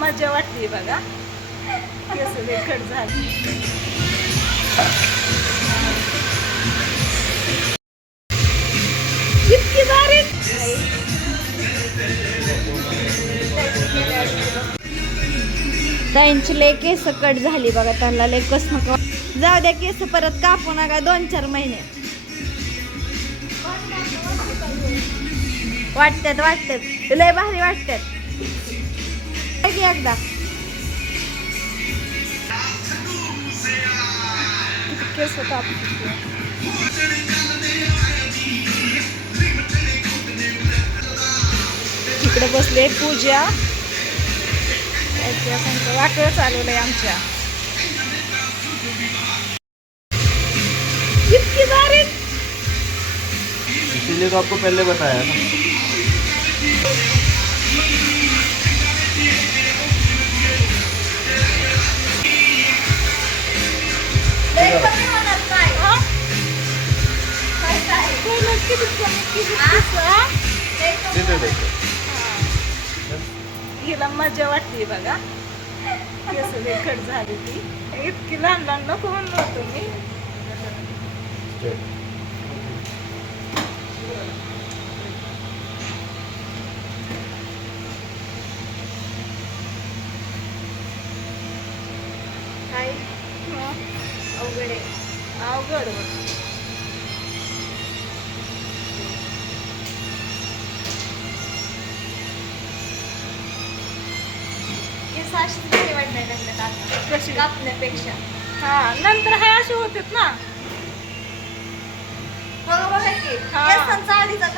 मजा वाटली बघा. केस कट झाली. इतकी बारीक लय केस कट झाली बघा त्यांना लय कस नको. जाऊ द्या केस परत कापू नका दोन चार महिने. वाटतात वाटतात. लय भारी वाटतात. की एकदा केस इकडे बसले पूजा. वाटळ चालवलं आहे आमच्या. इतकी बारीक. इसीलिए तो आपको पहले बताया ना हिला मजा वाटली बघा. केस कट झाली ती. इतकी लहान लहान नको म्हणलो तुम्ही मी स्ट्रेट काय हं, अवघड आहे. अवघड. केस आता कशी कापण्यापेक्षा. हा नंतर हे असे होतेत ना. बघा बघा की. हा. केसांचा आधीचा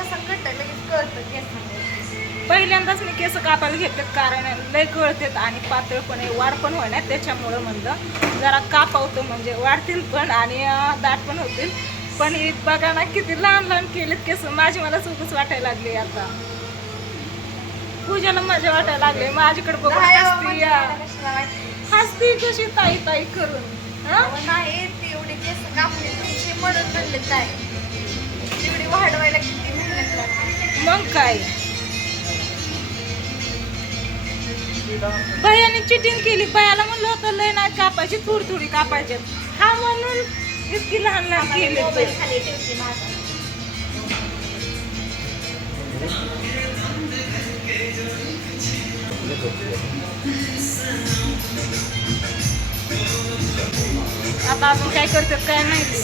पहिल्यांदाच मी केस कापायला घेतलेत कारण लय कळतेत आणि पातळ पण आहे वाढ पण होणार त्याच्यामुळं म्हणलं जरा कापावतो म्हणजे वाढतील पण आणि दाट पण होतील. पण हे बघा ना किती लहान लहान केलेत केस. माझी मला चुकच वाटायला लागली आता. पूजाला मजा वाटायला लागली. माझ्याकडे बघून हसती म्हणजे. हसती कशी ताई ताई करून? हं? नाही ती एवढी केस कापली तुमची म्हणून म्हणले काय एवढी वाढवायला किती मेहनत मग काय? भयाने चिटिंग केली. भयाला म्हणलं होतं लय नाही कापायची थोडी थोडी कापायची. हा म्हणून इतकी लहान लहान केले आता अजून काय करतात काय माहिती.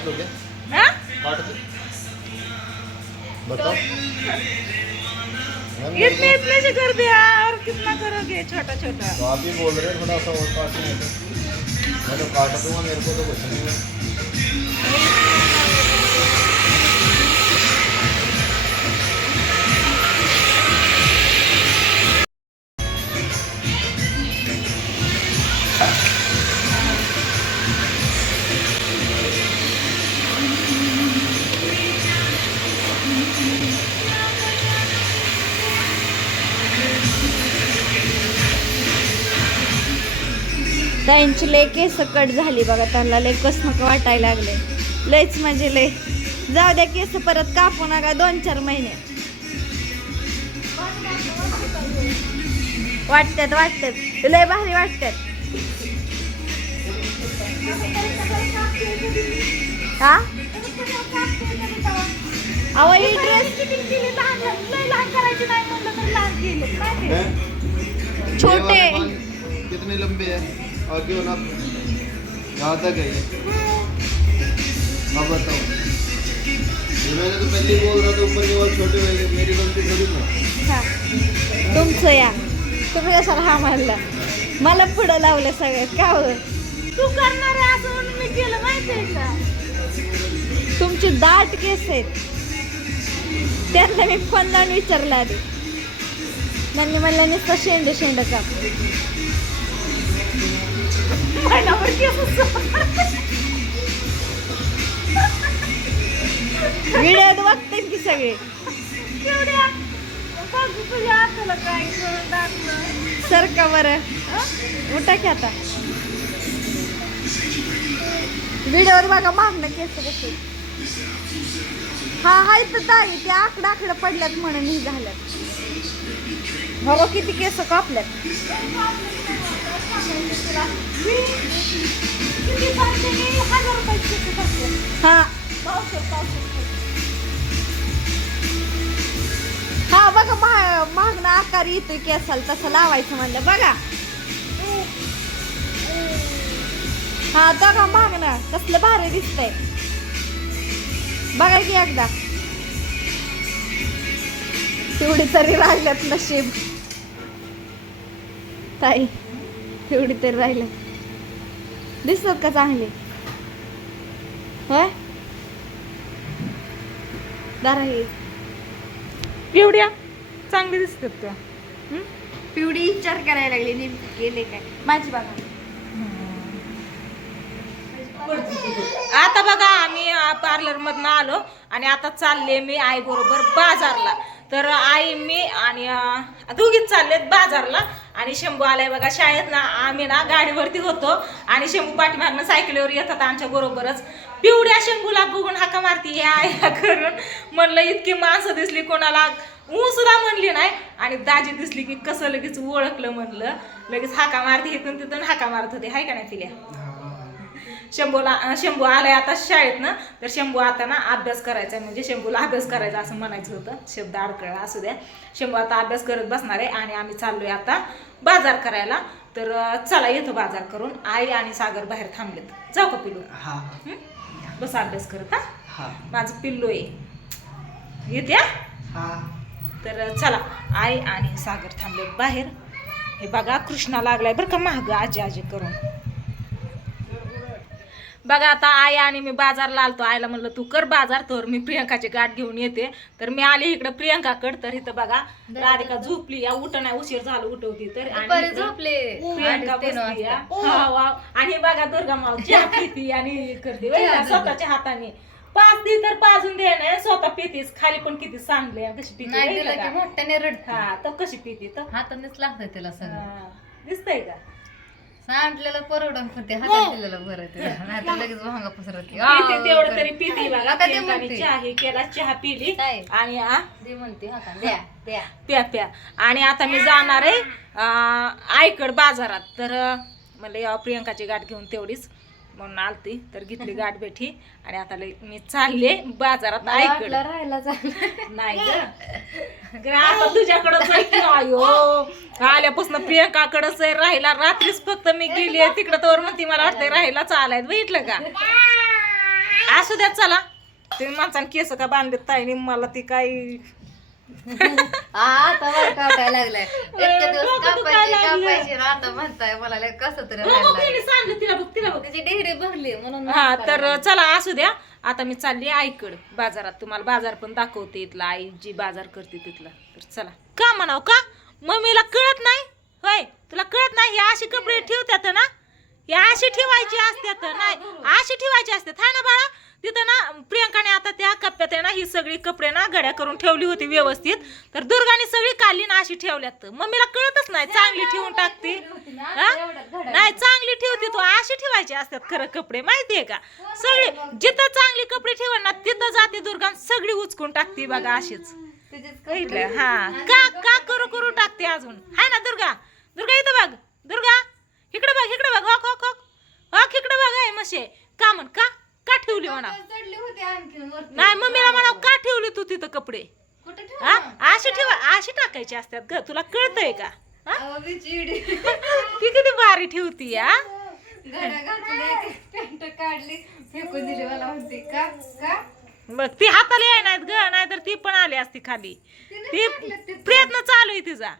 काट दोगे हाँ? काट दो बताओ इतने इतने से कर दिया और कितना करोगे? छोटा छोटा। तो आप ही बोल रहे हैं थोड़ा सा और काट तो मैं तो काट दूँगा मेरे को तो कुछ नहीं है। ताईंची लय केस कट झाली बघा त्यांना लय कस नका वाटायला लागले. लयच म्हणजे लय. जाऊ द्या केस परत कापू नका दोन चार महिने. वाटतात वाटतात लय भारी वाटतात हा? अहो ही ड्रेस? छोटे। कितने लंबे हैं और क्यों ना यहाँ तक है ये। अब बताओ ये मैंने तो पहले ही बोल रहा था ऊपर के बाल छोटे हो हुए मेरी गलती थोड़ी ना। हा तुमचं या। तुम्ही कशाला हा मारला मला पुढं लावलं सगळं का हो? तू करणार आहे असं म्हणून मी केलं माहितीये का? तुमची दाट केस आहेत. त्यांना मी फोन लावून विचारलं आधी. त्यांनी म्हणलं नुसतं शेंड शेंड का महिनाभर केस व्हिडिओत बघते की सगळे सर का बरं उठा की आता व्हिडिओवर बघा मागणं केस कसे हा हाय तर ताई ते आकडा आकडा पडल्यात म्हणून हे झाल्यात बघा किती केस कापल्यात किती पाचशे मी हजार हा. पावशे पावशे हा बघा मा मागणं आकार येतोय असाल तसं लावायचं म्हणलं बघा. हा बघा मागणं कसलं भारी दिसतंय. बघा की एकदा. तेवढी तरी राहिल्यात नशीब. ताई. तेवढी तरी राहिल्या दिसतात का चांगले? होय? दारा हे. पिवड्या. चांगली दिसतात त्या हं? पिवडी विचार करायला लागली नेमकी केले काय? माझी बघा आता बघा आम्ही पार्लर मधनं आलो आणि आता चालले मी आई बरोबर बाजारला. तर आई मी आणि दोघीच चाललेत बाजारला. आणि शंभू आलाय बघा शाळेत ना आम्ही ना गाडीवरती होतो. आणि शंभू पाठीमागनं सायकलीवर येतात आमच्या बरोबरच. पिवड्या शंभूला बघून हाका मारती या या करून. म्हणलं इतकी माणसं दिसली कोणाला. ऊ सुद्धा म्हणली नाही. आणि दाजी दिसली की कसं लगेच ओळखलं म्हणलं. लगेच हाका मारती इथून तिथून हाका मारत होते. हाय का नाही तिला शंभूला शंभू आलाय आता शाळेत ना तर शंभू आता ना अभ्यास करायचा आहे. म्हणजे शंभूला अभ्यास करायचा असं म्हणायचं होतं. शब्द अडकळला असू द्या. शंभू आता अभ्यास करत बसणार आहे आणि आम्ही चाललोय आता बाजार करायला. तर चला येतो बाजार करून. आई आणि सागर बाहेर थांबलेत. जाऊ का पिल्लू? हाँ हं? बस अभ्यास करत हा? माझं पिल्लू आहे. येते हा? तर चला. आई आणि सागर थांबले बाहेर. हे बघा कृष्णा लागलाय बरं का महाग आजी आजी करून. बघा आता आई आणि मी बाजारला आलतो. आईला म्हणलं तू कर बाजार तर मी प्रियंकाची गाठ घेऊन येते. तर मी आले इकडे प्रियंकाकड तर इथं बघा राधिका झोपली. या उठ नाही उशीर झालं उठवती तर आणि झोपले. प्रियंका बसली या. हा, वा. आणि बघा दुर्गा माव चहा पिती आणि करते. बरं का, स्वतःच्या हाताने. पाच दी तर पाजून दे ना. स्वतः पितीस. खाली पण किती सांगले आणि कशी पिती नाही बघितलं दिलं की का? मोठ्याने रडते. हा तर कशी पिती तर? हातानेच लागतंय त्याला सगळं. हा. दिसतंय का? सांडलेलं परवडून पण ते हातात दिलेलं बरं ते. नाही. तर लगेच भांगा पसरत पिते तेवढं तरी पिती बघा आता ते प्रियंकाने म्हणते. चहा हे केला चहा पिली. काय? आणि आ दे म्हणते हाता द्या द्या. प्या प्या. आणि आता मी जाणार आहे अं, आईकड बाजारात. तर अं, म्हणलं या प्रियंकाची गाठ घेऊन तेवढीच. म्हणून आलती. तर घेतली गाठ बेठी. आणि आता लय- मी चालले बाजारात वाटलं राहायला नाही ग. ग, आता तुझ्याकडंच आहे की अयो आल्यापासून प्रियंकाकडंच आहे. राहिला रात्रीच फक्त मी गेली तिकडं तर म्हणती मला वाटतंय राहिला चालाय बघितलं का? असू द्या चला. तुम्ही माणसाने केस का बांधले ताईने? मला ती काही हा, आता मला काटायला लागलाय. इतके दिवस डोकं कापायचे दुखायला लागलं. कापायचे आणि आता म्हणताय मला लय कसं तरी राहायला लागलं. तिने सांगितलं तिला बघ तिला बघ. त्याची डेहरी भरली म्हणून हा तर चला असू द्या. आता मी चालली आईकड बाजारात. तुम्हाला बाजार पण दाखवते इथला आई जी बाजार करते तिथला. तर चला. का म्हणाव का? मम्मीला कळत नाही? होय तुला कळत नाही? हे असे कपडे ठेवतात ना? हे अशी ठेवायची असतात नाही. अशी ठेवायची असतात हाय ना बाळा. तिथं ना प्रियंकाने आता त्या कप्प्यात ना ही सगळी कपडे ना घड्या करून ठेवली होती व्यवस्थित. तर दुर्गाने सगळी काढली ना अशी ठेवल्यात. मम्मीला कळतच नाही चांगली ठेवून टाकते. हा? नाही चांगली ठेवते तू. अशी ठेवायची असतात खरं कपडे माहितीये का? सगळे जिथं चांगली कपडे ठेवण ना तिथं जाते दुर्गा सगळी उचकून टाकते बघा अशीच. हा. का का करू करू टाकते अजून? हाय ना दुर्गा. दुर्गा इथं बघ. दुर्गा इकडे बघ इकडे बघ हॉक हॉक हॉक. हॉक इकडे बघ आहे मशे का म्हण का? का ठेवली म्हणा? चढली होती आणखीन वरती. नाही मम्मीला म्हणा का ठेवली तू तिथं कपडे? कुठे ठेवली? हा? अशी ठेवा अशी टाकायची असतात ग. तुला कळतंय का? हा? अहो, ती किती भारी ठेवती घड्या घातली पॅन्ट काढली. फेकून दिली मला म्हणते का? का? बघ ती हाताला येणार नाहीत ग नाहीतर ती पण आली असती खाली. ती प्रयत्न चालू आहे तिचा.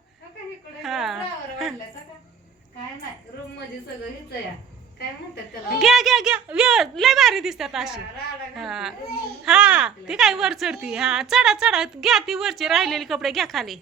हो. काय नाही रूममध्ये सगळं हिच या. काय म्हणतात त्याला? घ्या घ्या घ्या. व्यव- लय भारी दिसतात अशी. राडा हा. हा ती काय वर चढती हा चढा चढा. घ्या ती वरची राहिलेली कपडे घ्या खाली.